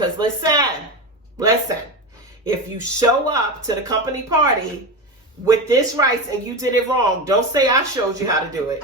because listen, if you show up to the company party with this rice and you did it wrong, don't say I showed you how to do it.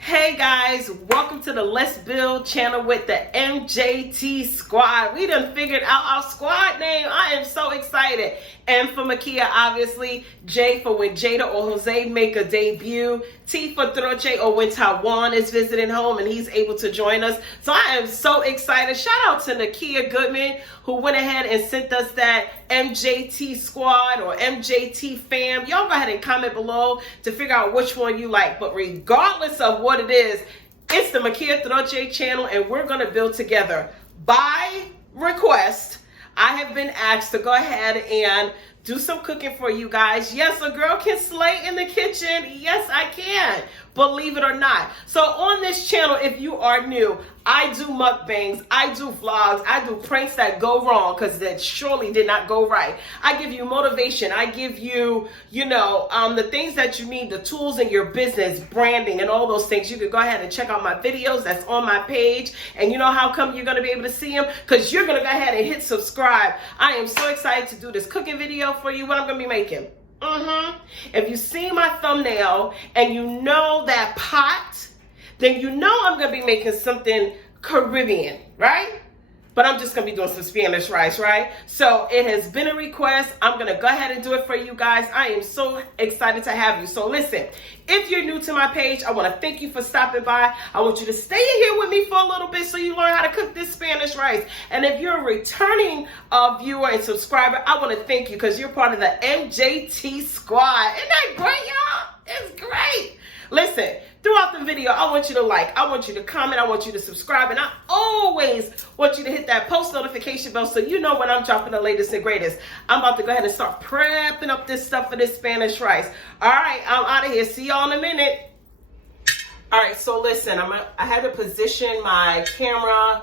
Hey guys, welcome to the Let's Build channel with the MJT squad. We done figured out our squad name. I am so excited. M for Mikia, obviously. J for when Jada or Jose make a debut. T for Troche, or when Taiwan is visiting home and he's able to join us. So I am so excited. Shout out to Nakia Goodman, who went ahead and sent us that MJT squad or MJT fam. Y'all go ahead and comment below to figure out which one you like. But regardless of what it is, it's the Mikia Troche channel, and we're going to build together. By request, I have been asked to go ahead and do some cooking for you guys. Yes, a girl can slay in the kitchen. Yes, I can. Believe it or not. So on this channel, if you are new, I do mukbangs, I do vlogs, I do pranks that go wrong because that surely did not go right. I give you motivation. I give you, the things that you need, the tools in your business, branding, and all those things. You can go ahead and check out my videos. That's on my page. And you know how come you're going to be able to see them? Because you're going to go ahead and hit subscribe. I am so excited to do this cooking video for you. What I'm going to be making. If you see my thumbnail and you know that pot, then you know I'm going to be making something Caribbean, right? But I'm just going to be doing some Spanish rice, right? So it has been a request. I'm going to go ahead and do it for you guys. I am so excited to have you. So listen, if you're new to my page, I want to thank you for stopping by. I want you to stay in here with me for a little bit so you learn how to cook this Spanish rice. And if you're a returning viewer and subscriber, I want to thank you because you're part of the MJT squad. Isn't that great, y'all? It's great. Listen, throughout the video, I want you to like, I want you to comment, I want you to subscribe, and I always want you to hit that post notification bell so you know when I'm dropping the latest and greatest. I'm about to go ahead and start prepping up this stuff for this Spanish rice. All right, I'm out of here. See y'all in a minute. All right, so listen, I had to position my camera,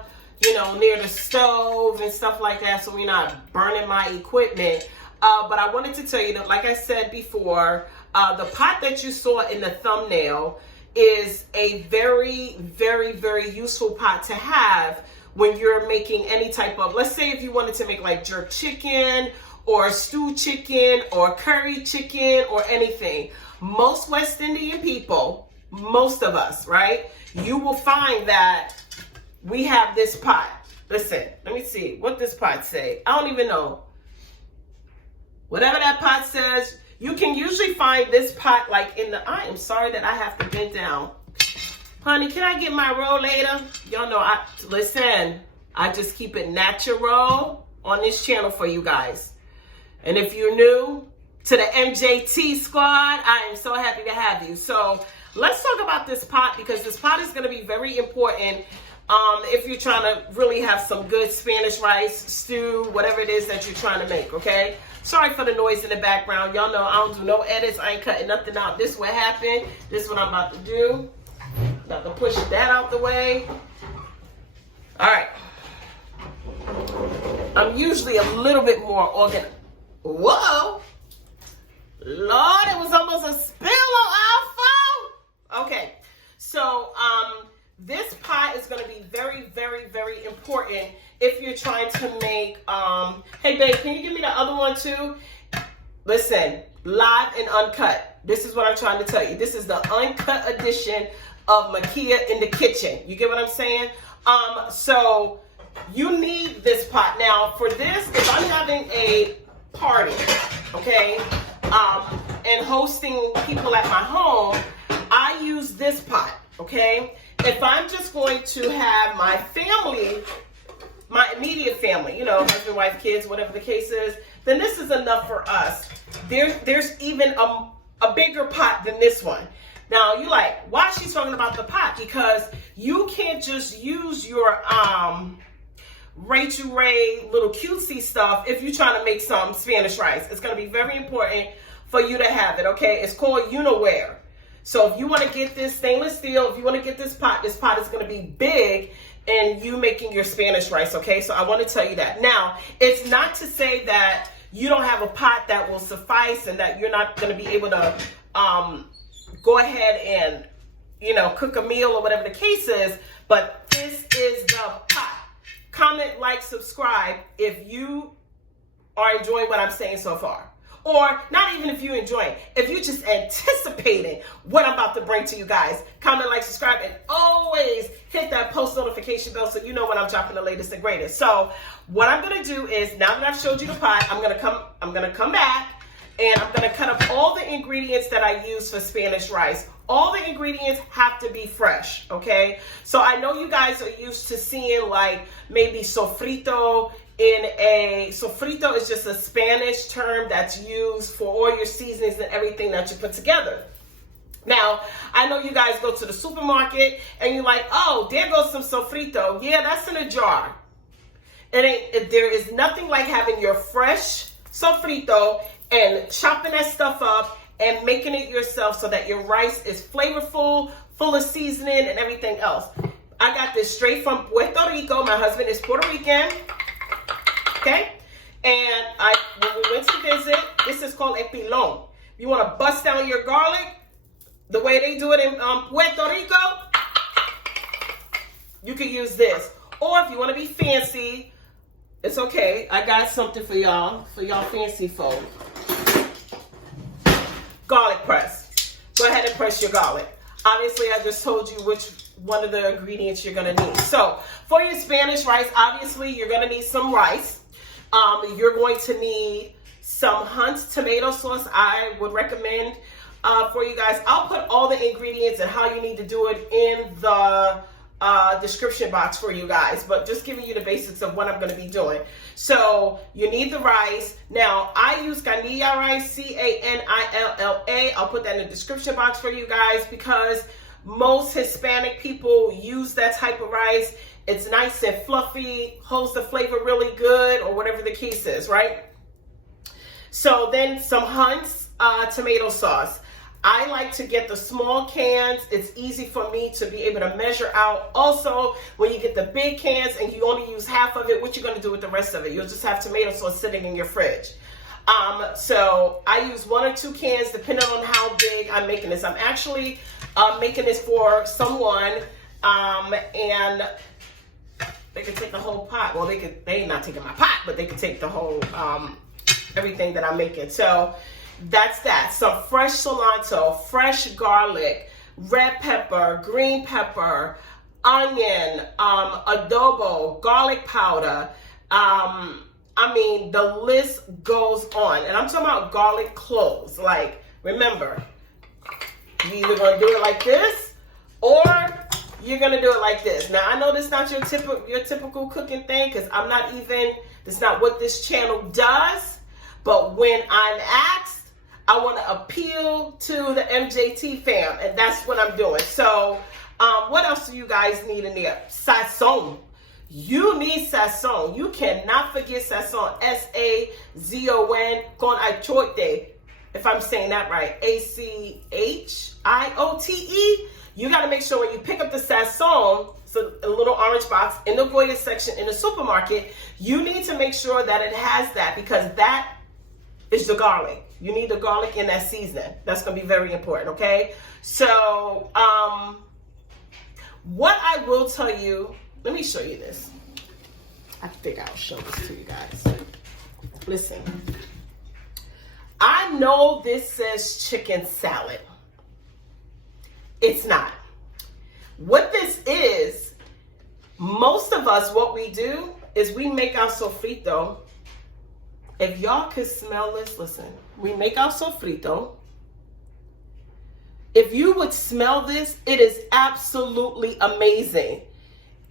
near the stove and stuff like that so we're not burning my equipment. But I wanted to tell you that, like I said before, the pot that you saw in the thumbnail is a very, very, very useful pot to have when you're making any type of, let's say if you wanted to make like jerk chicken or stewed chicken or curry chicken or anything. Most West Indian people, most of us, right? You will find that we have this pot. Listen, let me see what this pot say. I don't even know. Whatever that pot says, you can usually find this pot like in the, I am sorry that I have to bend down. Honey, can I get my roll later? Y'all know, listen, I just keep it natural on this channel for you guys. And if you're new to the MJT squad, I am so happy to have you. So let's talk about this pot because this pot is going to be very important if you're trying to really have some good Spanish rice, stew, whatever it is that you're trying to make, okay? Sorry for the noise in the background. Y'all know I don't do no edits. I ain't cutting nothing out. This is what happened. This is what I'm about to do. About to push that out the way. All right. I'm usually a little bit more organized. Whoa. Lord, it was almost a spill on our phone. Okay. So, this pot is going to be very, very, very important if you're trying to make, hey babe, can you give me the other one too? Listen, live and uncut. This is what I'm trying to tell you. This is the uncut edition of Mikia in the kitchen. You get what I'm saying? So you need this pot. Now for this, if I'm having a party, okay, and hosting people at my home, I use this pot, okay? If I'm just going to have my family, my immediate family, husband, wife, kids, whatever the case is, then this is enough for us. There's even a bigger pot than this one. Now, you like, why is she talking about the pot? Because you can't just use your Rachel Ray little cutesy stuff if you're trying to make some Spanish rice. It's going to be very important for you to have it, okay? It's called E.N.D.U.R.E. So if you want to get this stainless steel, if you want to get this pot is going to be big in you making your Spanish rice, okay? So I want to tell you that. Now, it's not to say that you don't have a pot that will suffice and that you're not going to be able to go ahead and, you know, cook a meal or whatever the case is, but this is the pot. Comment, like, subscribe if you are enjoying what I'm saying so far. Or not even if you're enjoying, if you're just anticipating what I'm about to bring to you guys. Comment, like, subscribe, and always hit that post notification bell so you know when I'm dropping the latest and greatest. So what I'm gonna do is, now that I've showed you the pot, I'm gonna come back and I'm gonna cut up all the ingredients that I use for Spanish rice. All the ingredients have to be fresh, okay? So I know you guys are used to seeing like maybe sofrito sofrito is just a Spanish term that's used for all your seasonings and everything that you put together. Now, I know you guys go to the supermarket and you're like, oh, there goes some sofrito. Yeah, that's in a jar. There is nothing like having your fresh sofrito and chopping that stuff up and making it yourself so that your rice is flavorful, full of seasoning and everything else. I got this straight from Puerto Rico. My husband is Puerto Rican. Okay? And when we went to visit, this is called a pilon. You want to bust down your garlic the way they do it in Puerto Rico, you can use this. Or if you want to be fancy, it's okay. I got something for y'all fancy folk. Garlic press. Go ahead and press your garlic. Obviously, I just told you which one of the ingredients you're going to need. So, for your Spanish rice, obviously, you're going to need some rice. You're going to need some Hunt's tomato sauce. I would recommend for you guys. I'll put all the ingredients and how you need to do it in the description box for you guys, but just giving you the basics of what I'm going to be doing. So you need the rice. Now I use canilla rice, C-A-N-I-L-L-A. I'll put that in the description box for you guys because most Hispanic people use that type of rice. It's nice and fluffy, holds the flavor really good, or whatever the case is, right? So then some Hunt's tomato sauce. I like to get the small cans. It's easy for me to be able to measure out. Also, when you get the big cans and you only use half of it, what you're going to do with the rest of it? You'll just have tomato sauce sitting in your fridge. So I use 1 or 2 cans depending on how big I'm making this. I'm actually making this for someone, and they could take the whole pot. Well, they ain't not taking my pot, but they could take the whole everything that I'm making. So that's that. Some fresh cilantro, fresh garlic, red pepper, green pepper, onion, adobo, garlic powder. I mean, the list goes on. And I'm talking about garlic cloves. Like, remember, you either gonna do it like this or you're gonna do it like this. Now, I know this is not your typical cooking thing because that's not what this channel does. But when I'm asked, I want to appeal to the MJT fam, and that's what I'm doing. So, what else do you guys need in there? Sazon. You need sazon. You cannot forget sazon. S-A-Z-O-N con achote. If I'm saying that right. A-C-H-I-O-T-E. You got to make sure when you pick up the sazon, so a little orange box in the goya section in the supermarket, you need to make sure that it has that because that is the garlic. You need the garlic in that seasoning. That's going to be very important, okay? So, what I will tell you, let me show you this. I think I'll show this to you guys. Listen. I know this says chicken salad. It's not. What this is, most of us, what we do is we make our sofrito. If y'all could smell this, listen. We make our sofrito. If you would smell this, it is absolutely amazing.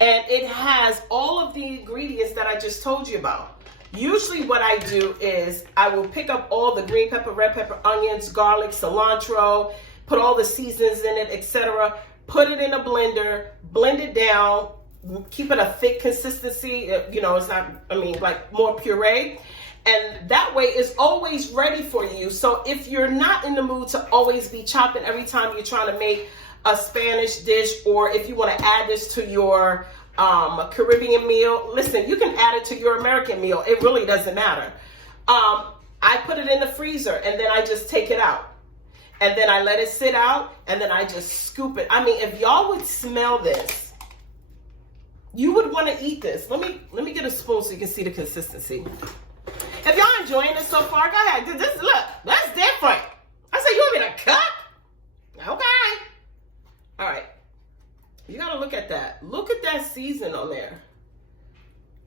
And it has all of the ingredients that I just told you about. Usually what I do is I will pick up all the green pepper, red pepper, onions, garlic, cilantro, put all the seasonings in it, etc. Put it in a blender, blend it down, keep it a thick consistency. You know, it's not, I mean, like more puree. And that way it's always ready for you. So if you're not in the mood to always be chopping every time you're trying to make a Spanish dish, or if you want to add this to your Caribbean meal, listen, you can add it to your American meal. It really doesn't matter. I put it in the freezer and then I just take it out. And then I let it sit out and then I just scoop it. I mean, if y'all would smell this, you would want to eat this. Let me get a spoon so you can see the consistency. If y'all enjoying this so far, go ahead. This, look, that's different. I said, you want me to cook? Okay. All right. You got to look at that. Look at that season on there.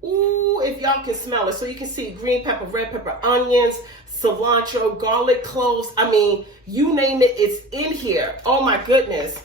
Ooh, if y'all can smell it. So you can see green pepper, red pepper, onions, cilantro, garlic, cloves. I mean, you name it, it's in here. Oh my goodness.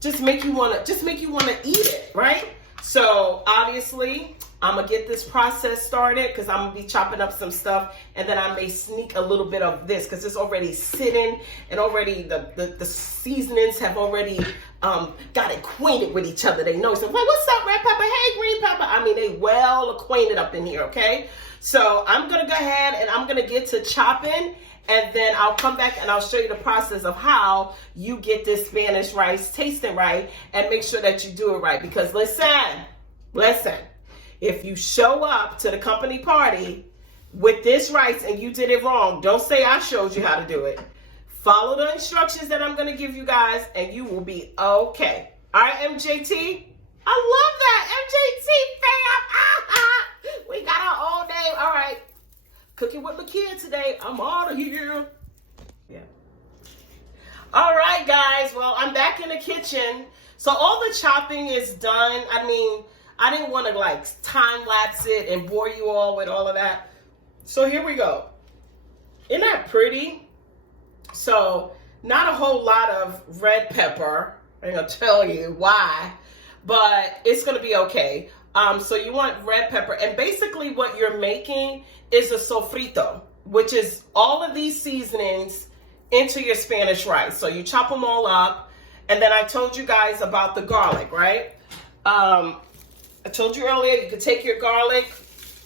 Just make you want to eat it, right? So obviously, I'm going to get this process started because I'm going to be chopping up some stuff, and then I may sneak a little bit of this because it's already sitting, and already the seasonings have already got acquainted with each other. They know. So, well, what's up, red pepper? Hey, green pepper. I mean, they well acquainted up in here, okay? So I'm going to go ahead and I'm going to get to chopping, and then I'll come back and I'll show you the process of how you get this Spanish rice tasting right and make sure that you do it right. Because listen, if you show up to the company party with this rice and you did it wrong, don't say I showed you how to do it. Follow the instructions that I'm going to give you guys and you will be okay. All right, MJT? I love that. MJT fam. We got our own name. All right. Cooking with Mikia today. I'm out of here. Yeah. All right, guys. Well, I'm back in the kitchen. So all the chopping is done. I mean, I didn't want to like time lapse it and bore you all with all of that. So here we go. Isn't that pretty? So not a whole lot of red pepper. I'm going to tell you why, but it's going to be okay. So you want red pepper, and basically what you're making is a sofrito, which is all of these seasonings into your Spanish rice. So you chop them all up, and then I told you guys about the garlic, right? I told you earlier you could take your garlic,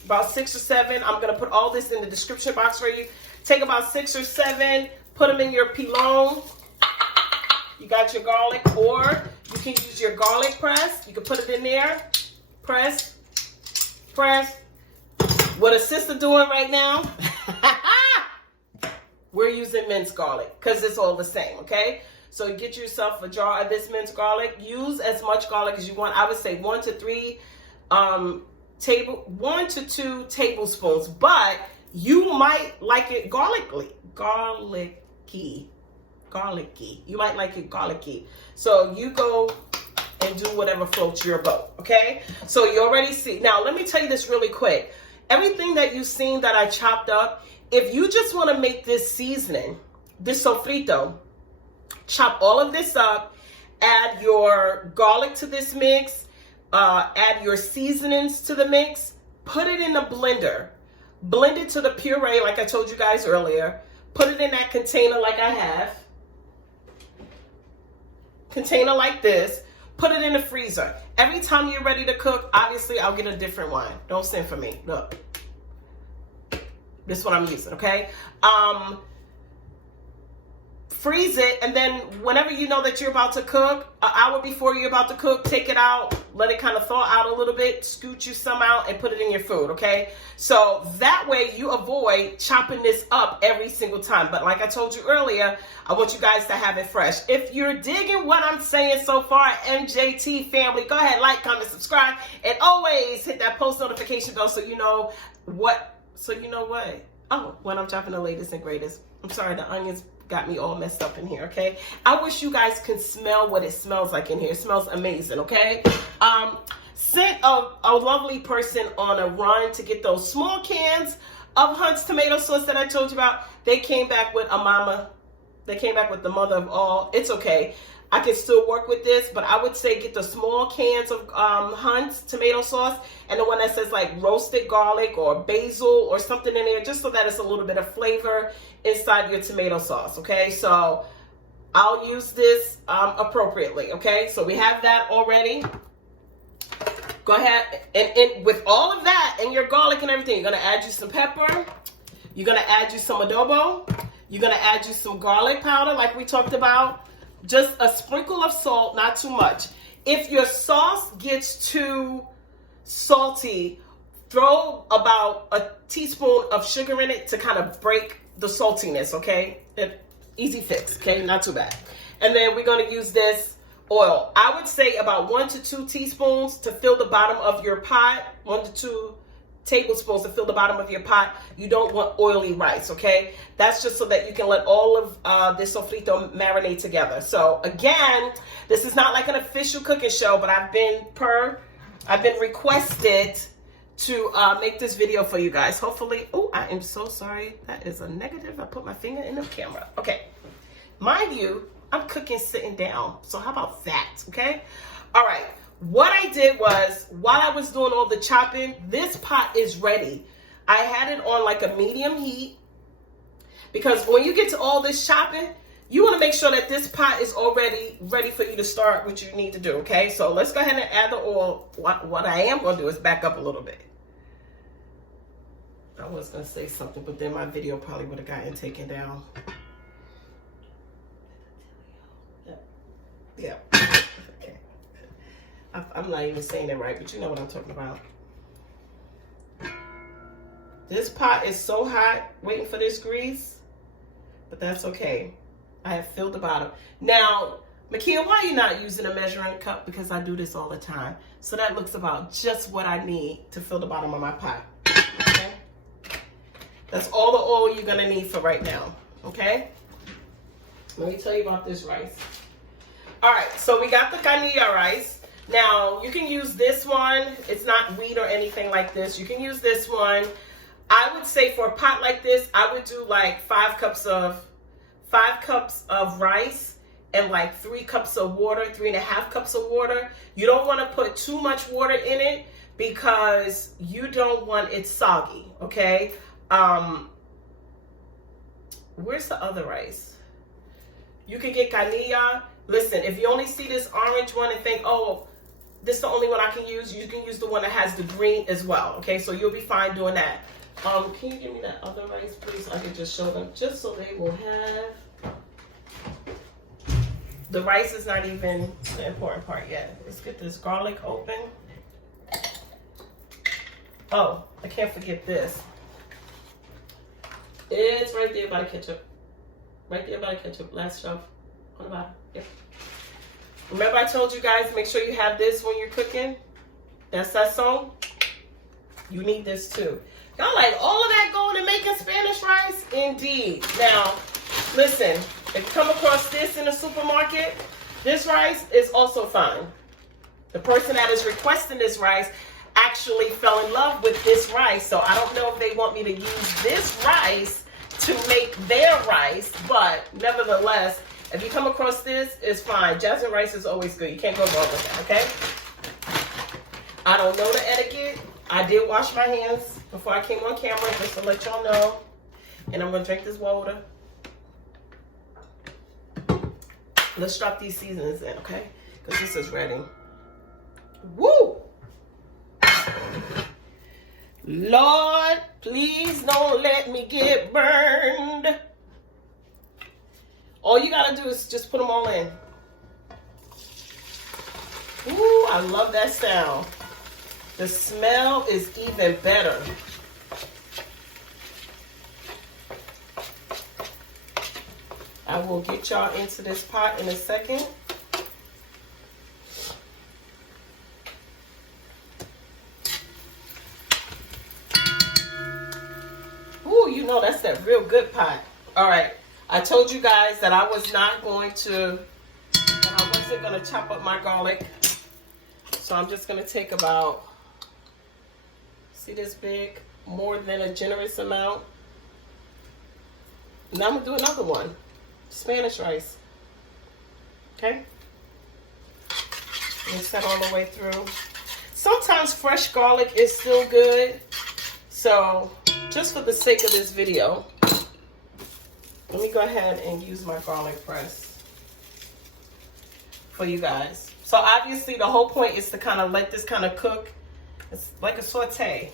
about 6 or 7. I'm going to put all this in the description box for you. Take about 6 or 7, put them in your pilon. You got your garlic, or you can use your garlic press. You can put it in there. Press. What a sister doing right now, we're using minced garlic because it's all the same, okay? So you get yourself a jar of this minced garlic. Use as much garlic as you want. I would say 1 to 2 tablespoons, but you might like it garlicky. You might like it garlicky. So you go and do whatever floats your boat, okay? So you already see. Now, let me tell you this really quick. Everything that you've seen that I chopped up, if you just want to make this seasoning, this sofrito, chop all of this up, add your garlic to this mix, add your seasonings to the mix, put it in a blender, blend it to the puree like I told you guys earlier, put it in that container like I have, container like this, put it in the freezer. Every time you're ready to cook, obviously I'll get a different wine. Don't send for me. Look. This is what I'm using, okay? Freeze it, and then whenever you know that you're about to cook, an hour before you're about to cook, take it out, let it kind of thaw out a little bit, scoot you some out, and put it in your food, okay? So that way you avoid chopping this up every single time. But like I told you earlier, I want you guys to have it fresh. If you're digging what I'm saying so far, MJT family, go ahead, like, comment, subscribe, and always hit that post notification bell so you know what. Oh, when I'm chopping the latest and greatest. I'm sorry, the onions got me all messed up in here, okay? I wish you guys could smell what it smells like in here. It smells amazing, okay? Sent a lovely person on a run to get those small cans of Hunt's tomato sauce that I told you about. They came back with a mama. They came back with the mother of all. It's okay. I can still work with this, but I would say get the small cans of Hunt's tomato sauce and the one that says like roasted garlic or basil or something in there, just so that it's a little bit of flavor inside your tomato sauce, okay? So I'll use this appropriately, okay? So we have that already. Go ahead and with all of that and your garlic and everything, you're gonna add you some pepper. You're gonna add you some adobo. You're gonna add you some garlic powder like we talked about. Just a sprinkle of salt, not too much. If your sauce gets too salty, throw about a teaspoon of sugar in it to kind of break the saltiness, okay? Easy fix, okay? Not too bad. And then we're gonna use this oil. I would say about 1 to 2 teaspoons to fill the bottom of your pot. 1 to 2 tablespoons to fill the bottom of your pot. You don't want oily rice, okay? That's just so that you can let all of this sofrito marinate together. So again, this is not like an official cooking show, but I've been requested to make this video for you guys. Hopefully, oh, I am so sorry. That is a negative. I put my finger in the camera. Okay, mind you, I'm cooking sitting down. So how about that, okay? All right, what I did was, while I was doing all the chopping, this pot is ready. I had it on like a medium heat because when you get to all this chopping, you want to make sure that this pot is already ready for you to start what you need to do, okay? So let's go ahead and add the oil. What I am going to do is back up a little bit. I was going to say something, but then my video probably would have gotten taken down. Yeah. Okay. I'm not even saying it right, but you know what I'm talking about. This pot is so hot waiting for this grease, but that's okay. I have filled the bottom. Now, Mikia, why are you not using a measuring cup? Because I do this all the time. So that looks about just what I need to fill the bottom of my pot. Okay? That's all the oil you're going to need for right now. Okay? Let me tell you about this rice. All right, so we got the E.N.D.U.R.E rice. Now, you can use this one. It's not wheat or anything like this. You can use this one. I would say for a pot like this, I would do like 5 cups of rice and like 3 cups of water, 3.5 cups of water. You don't want to put too much water in it because you don't want it soggy, okay? Where's the other rice? You can get E.N.D.U.R.E. Listen, if you only see this orange one and think, oh, this is the only one I can use, you can use the one that has the green as well, okay? So you'll be fine doing that. Can you give me that other rice, please, so I can just show them, just so they will have. The rice is not even the important part yet. Let's get this garlic open. Oh, I can't forget this. It's right there by the ketchup. Right there by the ketchup. Last shelf. On the bottom. Yep. Remember I told you guys, make sure you have this when you're cooking. That's that song. You need this too. Y'all like all of that going and making Spanish rice? Indeed. Now, listen, if you come across this in the supermarket, this rice is also fine. The person that is requesting this rice actually fell in love with this rice, so I don't know if they want me to use this rice to make their rice, but nevertheless, if you come across this, it's fine. Jasmine rice is always good. You can't go wrong with that, okay? I don't know the etiquette. I did wash my hands before I came on camera, just to let y'all know. And I'm going to drink this water. Let's drop these seasonings in, okay? Because this is ready. Woo! Lord, please don't let me get burned. All you got to do is just put them all in. Ooh, I love that sound. The smell is even better. I will get y'all into this pot in a second. Ooh, you know that's that real good pot. All right. I told you guys that I was not going to, that I wasn't going to chop up my garlic. So I'm just going to take about, see this big, more than a generous amount. Now I'm going to do another one. Spanish rice. Okay? Mix that all the way through. Sometimes fresh garlic is still good. So just for the sake of this video, let me go ahead and use my garlic press for you guys. So obviously the whole point is to kind of let this kind of cook It's like a saute.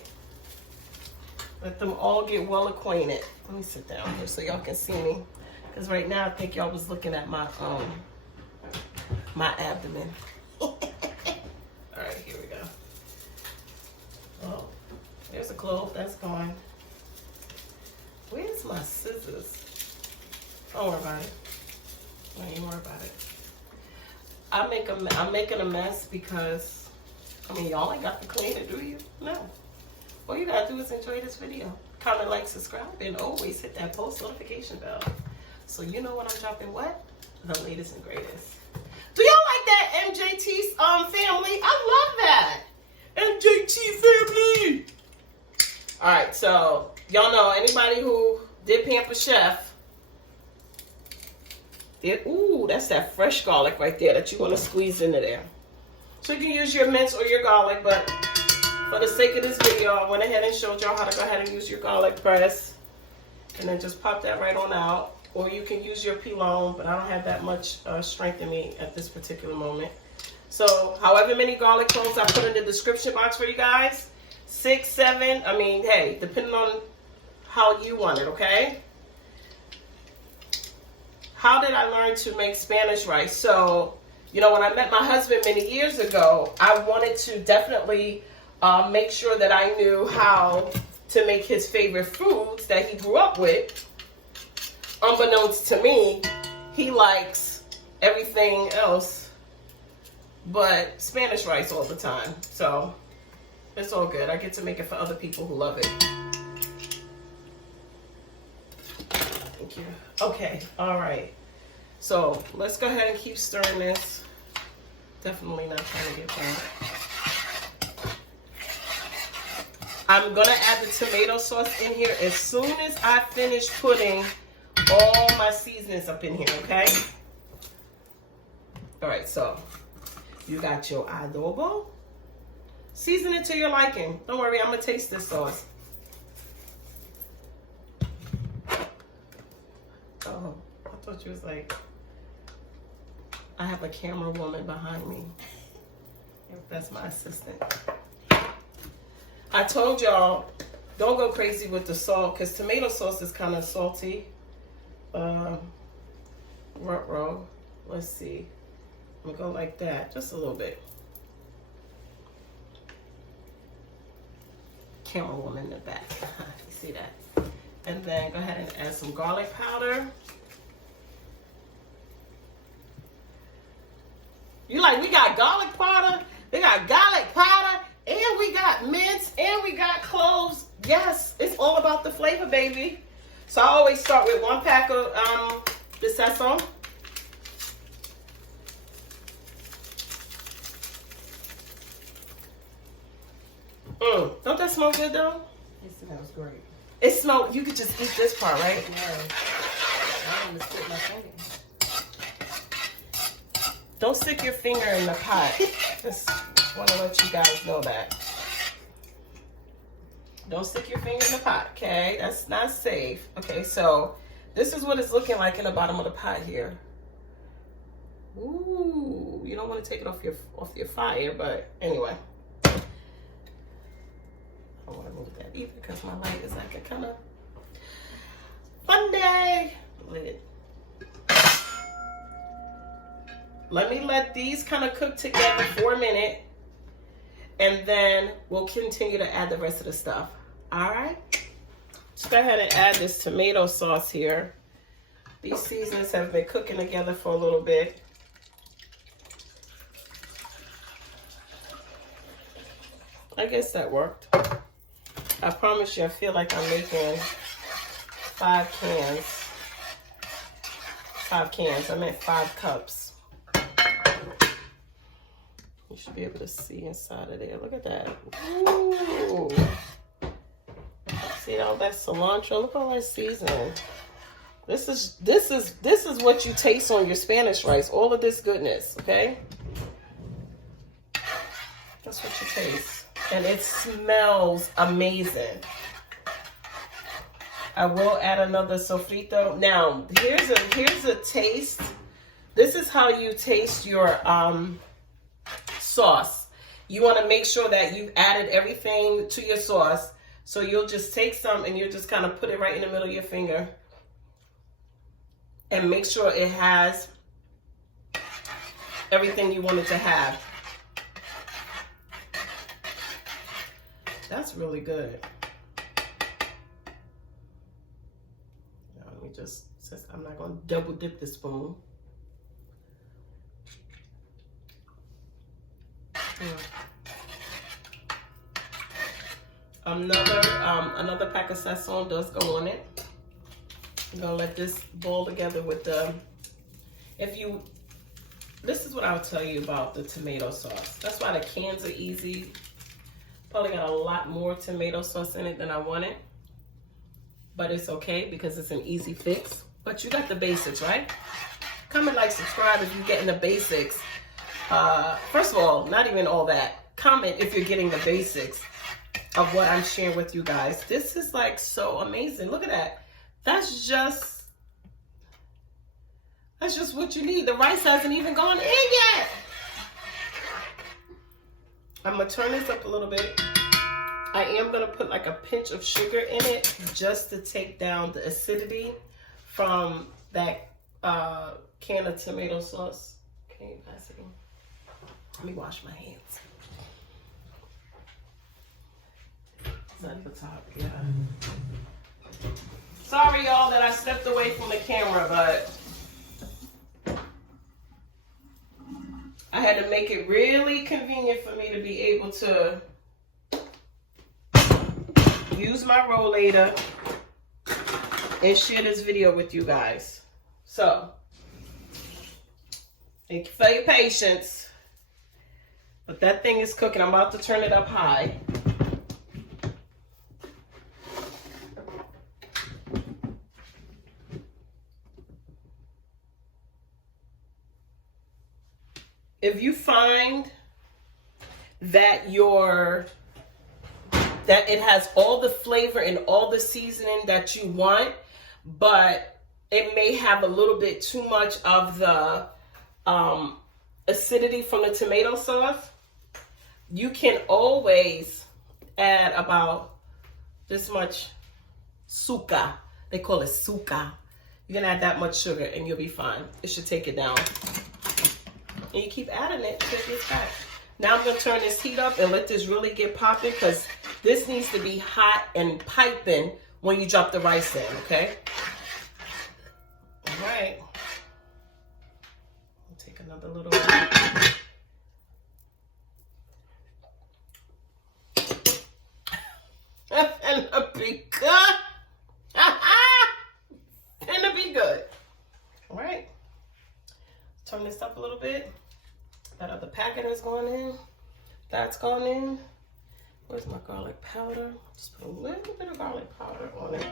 Let them all get well acquainted. Let me sit down here so y'all can see me. Because right now I think y'all was looking at my my abdomen. All right, here we go. Oh, there's a clove. That's gone. Where's my scissors? Don't worry about it. Don't even worry about it. I'm making a mess because, I mean, y'all ain't got to clean it, do you? No. All you gotta do is enjoy this video. Comment, like, subscribe, and always hit that post notification bell. So you know when I'm dropping what? The latest and greatest. Do y'all like that MJT family? I love that. MJT family. All right, so y'all know anybody who did Pamper Chef. Ooh, that's that fresh garlic right there that you want to squeeze into there. So you can use your mince or your garlic, but for the sake of this video, I went ahead and showed y'all how to go ahead and use your garlic press. And then just pop that right on out. Or you can use your pilon, but I don't have that much strength in me at this particular moment. So however many garlic cloves I put in the description box for you guys, 6, 7, I mean, hey, depending on how you want it, okay? How did I learn to make Spanish rice? So, you know, when I met my husband many years ago, I wanted to definitely make sure that I knew how to make his favorite foods that he grew up with. Unbeknownst to me, he likes everything else but Spanish rice all the time. So it's all good. I get to make it for other people who love it. Thank you. Okay, all right. So let's go ahead and keep stirring this. Definitely not trying to get burnt. I'm gonna add the tomato sauce in here as soon as I finish putting all my seasonings up in here, okay? All right, so you got your adobo. Season it to your liking. Don't worry, I'm gonna taste this sauce. Oh, I thought you was like, I have a camera woman behind me. That's my assistant. I told y'all, don't go crazy with the salt because tomato sauce is kind of salty. Let's see. I'm gonna go like that, just a little bit. Camera woman in the back. You see that? And then go ahead and add some garlic powder. You like, we got garlic powder, we got garlic powder, and we got mince, and we got cloves. Yes, it's all about the flavor, baby. So I always start with 1 pack of the sesame. Don't that smell good though? It smells great. It smells, you could just eat this part, right? Yeah. I want to stick my finger. Don't stick your finger in the pot. Just want to let you guys know that. Don't stick your finger in the pot, okay? That's not safe. Okay, so this is what it's looking like in the bottom of the pot here. Ooh, you don't want to take it off your fire, but anyway. I don't want to move that either because my light is like a kind of fun day. Let me let these kind of cook together for a minute, and then we'll continue to add the rest of the stuff. All right? Just go ahead and add this tomato sauce here. These seasonings have been cooking together for a little bit. I guess that worked. I promise you, I feel like I'm making 5 cans. 5 cans. I meant 5 cups. You should be able to see inside of there. Look at that. Ooh. See all that cilantro? Look at all that seasoning. This is what you taste on your Spanish rice. All of this goodness, okay? That's what you taste. And it smells amazing. I will add another sofrito. Now, here's a taste. This is how you taste your sauce. You want to make sure that you've added everything to your sauce. So you'll just take some and you'll just kind of put it right in the middle of your finger. And make sure it has everything you want it to have. That's really good. Now, let me just, since I'm not going to double dip the spoon. Another pack of sazon does go on it. I'm gonna let this boil together with the, this is what I'll tell you about the tomato sauce. That's why the cans are easy. Probably got a lot more tomato sauce in it than I wanted, but it's okay because it's an easy fix. But you got the basics, right? Comment, like, subscribe if you're getting the basics. First of all, not even all that. Comment if you're getting the basics of what I'm sharing with you guys. This is like so amazing. Look at that. That's just what you need. The rice hasn't even gone in yet. I'm gonna turn this up a little bit. I am gonna put like a pinch of sugar in it just to take down the acidity from that can of tomato sauce. Can you pass it in? Let me wash my hands. Is that the top? Yeah. Sorry, y'all, that I stepped away from the camera, but I had to make it really convenient for me to be able to use my rollator and share this video with you guys. So, thank you for your patience. But that thing is cooking. I'm about to turn it up high. If you find that that it has all the flavor and all the seasoning that you want, but it may have a little bit too much of the acidity from the tomato sauce, you can always add about this much suka. They call it suka. You can add that much sugar and you'll be fine. It should take it down. And you keep adding it until it gets hot. Now I'm going to turn this heat up and let this really get popping, because this needs to be hot and piping when you drop the rice in, okay? All right. I'll take another little bit. That's gonna be good. Gonna be good. All right. Turn this up a little bit. That other packet is going in. That's gone in. Where's my garlic powder? Just put a little bit of garlic powder on it.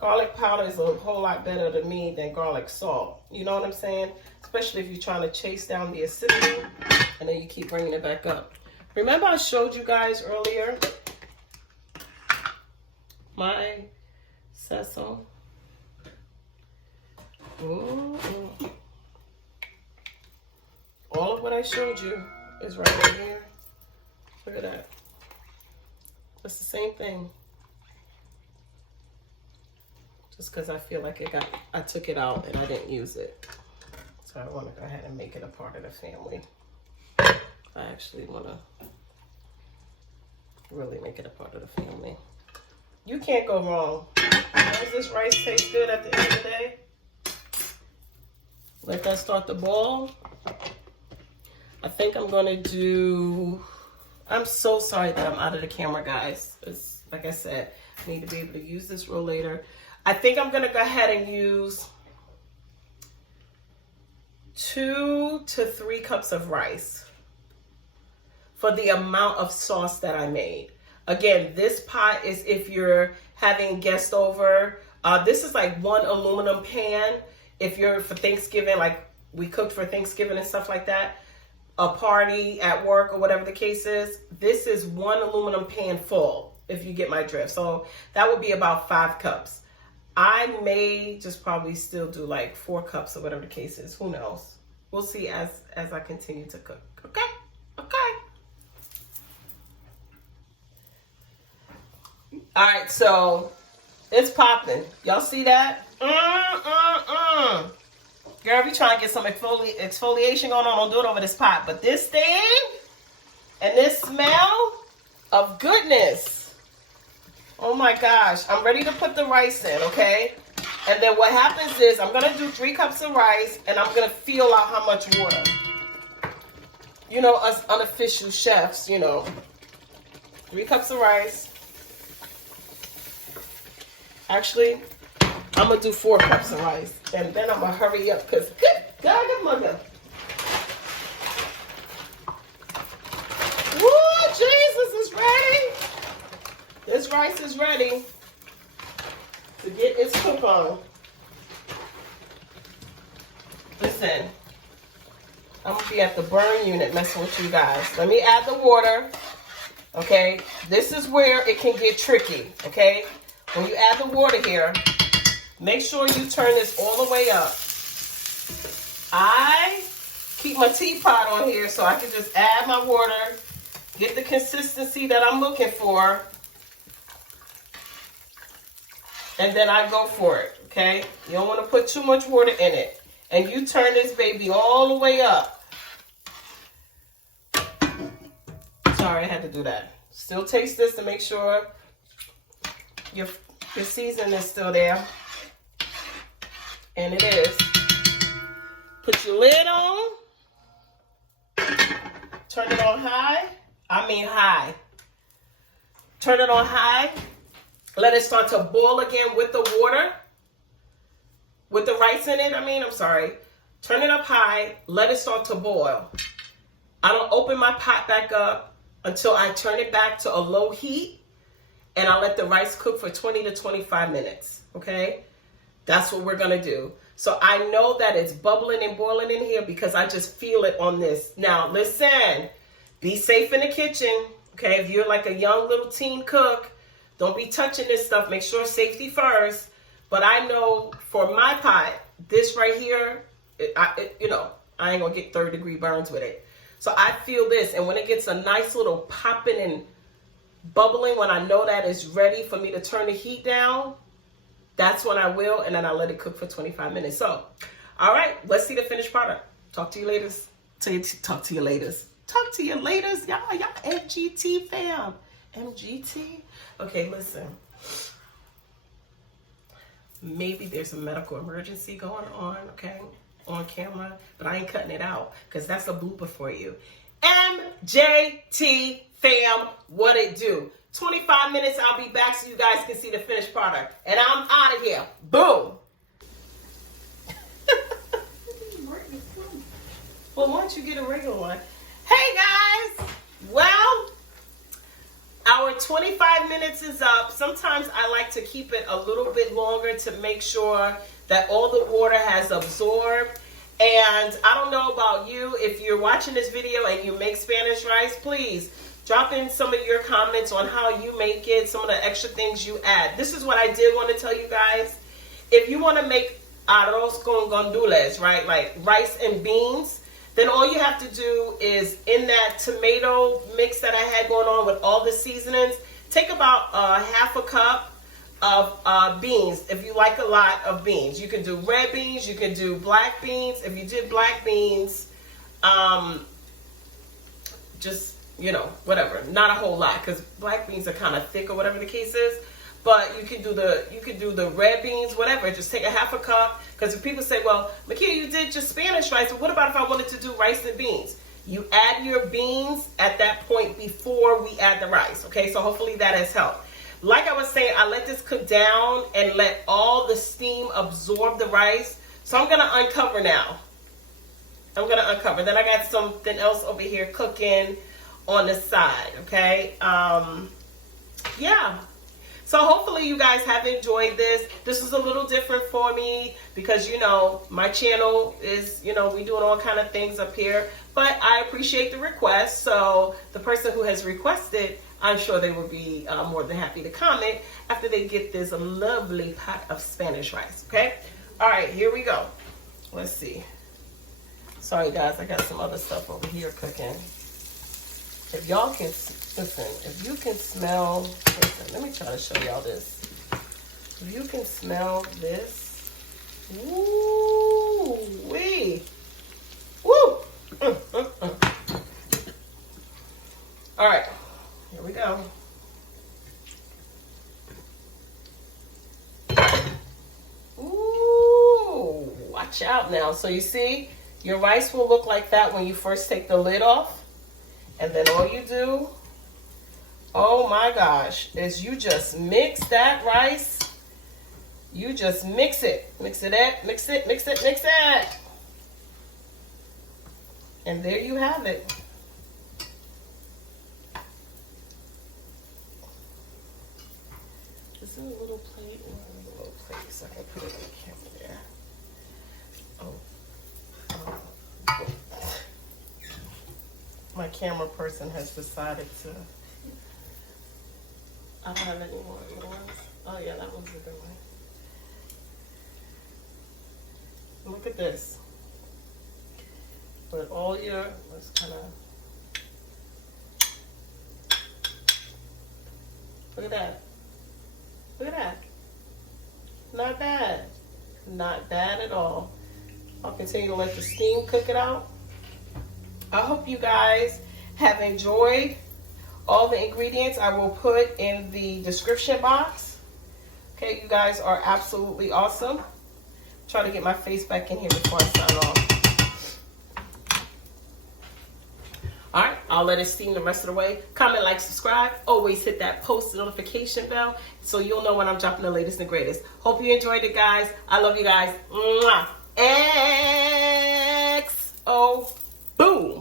Garlic powder is a whole lot better to me than garlic salt. You know what I'm saying? Especially if you're trying to chase down the acidity and then you keep bringing it back up. Remember I showed you guys earlier my sazon? Ooh. All of what I showed you is right in here. Look at that. It's the same thing. Just because I feel like I took it out and I didn't use it. So I want to go ahead and make it a part of the family. I actually want to really make it a part of the family. You can't go wrong. Does this rice taste good at the end of the day? Let that start to boil. I think I'm going to do, I'm so sorry that I'm out of the camera, guys. It's, like I said, I need to be able to use this rollator. I think I'm going to go ahead and use 2 to 3 cups of rice for the amount of sauce that I made. Again, this pot is if you're having guests over. This is like 1 aluminum pan. If you're for Thanksgiving, like we cooked for Thanksgiving and stuff like that, a party at work or whatever the case is, this is 1 aluminum pan full, if you get my drift. So that would be about 5 cups. I may just probably still do like 4 cups or whatever the case is. Who knows? We'll see as I continue to cook. Okay? Okay. All right, so it's popping. Y'all see that? Girl, we trying to get some exfoliation going on. Don't do it over this pot. But this thing and this smell of goodness. Oh my gosh. I'm ready to put the rice in, okay? And then what happens is I'm going to do 3 cups of rice and I'm going to feel out how much water. You know, us unofficial chefs, you know. 3 cups of rice. Actually, I'm going to do 4 cups of rice. And then I'm going to hurry up because good God, mother. Woo, Jesus is ready. This rice is ready to get its cook on. Listen, I'm going to be at the burn unit messing with you guys. Let me add the water. Okay, this is where it can get tricky. Okay, when you add the water here, make sure you turn this all the way up. I keep my teapot on here so I can just add my water, get the consistency that I'm looking for, and then I go for it, okay? You don't want to put too much water in it. And you turn this baby all the way up. Sorry, I had to do that. Still taste this to make sure your seasoning is still there. And it is. Put your lid on. Turn it on high. I mean high. Turn it on high. Let it start to boil again with the water. With the rice in it, I'm sorry. Turn it up high. Let it start to boil. I don't open my pot back up until I turn it back to a low heat. And I let the rice cook for 20 to 25 minutes. Okay? That's what we're going to do. So I know that it's bubbling and boiling in here because I just feel it on this. Now, listen. Be safe in the kitchen. Okay? If you're like a young little teen cook, don't be touching this stuff. Make sure safety first. But I know for my pot, this right here, I ain't going to get 3rd-degree burns with it. So I feel this. And when it gets a nice little popping and bubbling, when I know that it's ready for me to turn the heat down, that's when I will, and then I let it cook for 25 minutes. So, all right, let's see the finished product. Talk to you later. Talk to you later. Talk to you later, y'all MGT fam. MGT? Okay, listen. Maybe there's a medical emergency going on, okay, on camera, but I ain't cutting it out because that's a blooper for you. MJT fam, what it do? 25 minutes, I'll be back so you guys can see the finished product. And I'm out of here. Boom. Well, why don't you get a regular one? Hey, guys. Well, our 25 minutes is up. Sometimes I like to keep it a little bit longer to make sure that all the water has absorbed. And I don't know about you. If you're watching this video and you make Spanish rice, please drop in some of your comments on how you make it, some of the extra things you add. This is what I did want to tell you guys. If you want to make arroz con gandules, right, like rice and beans, then all you have to do is in that tomato mix that I had going on with all the seasonings, take about half a cup of beans. If you like a lot of beans, you can do red beans, you can do black beans. If you did black beans, just, whatever, not a whole lot, because black beans are kind of thick or whatever the case is. But you can do the red beans, whatever. Just take a half a cup. Because if people say, well, Mikia, you did just Spanish rice. But what about if I wanted to do rice and beans? You add your beans at that point before we add the rice. Okay, so hopefully that has helped. Like I was saying, I let this cook down and let all the steam absorb the rice. So I'm going to uncover now. I'm going to uncover. Then I got something else over here cooking on the side. Okay, yeah. So hopefully you guys have enjoyed this. This is a little different for me because, my channel is, we doing all kind of things up here. But I appreciate the request. So the person who has requested, I'm sure they will be more than happy to comment after they get this lovely pot of Spanish rice. Okay? All right, here we go. Let's see. Sorry, guys. I got some other stuff over here cooking. If y'all can, listen, if you can smell, listen, let me try to show y'all this. If you can smell this, woo wee, woo. All right, here we go. Ooh, watch out now. So you see, your rice will look like that when you first take the lid off. And then all you do, oh my gosh, is you just mix that rice. You just mix it. Mix it up, mix it, mix it, mix it. And there you have it. Is there a little plate? A little plate so I can put it in the camera there. My camera person has decided to. I don't have any more little ones. Oh yeah, that one's a good one. Look at this. But all your, let's kind of, look at that. Look at that. Not bad. Not bad at all. I'll continue to let the steam cook it out. I hope you guys have enjoyed all the ingredients I will put in the description box. Okay, you guys are absolutely awesome. Try to get my face back in here before I sign off. All right, I'll let it steam the rest of the way. Comment, like, subscribe. Always hit that post notification bell so you'll know when I'm dropping the latest and greatest. Hope you enjoyed it, guys. I love you guys. Mwah. XO. Boom.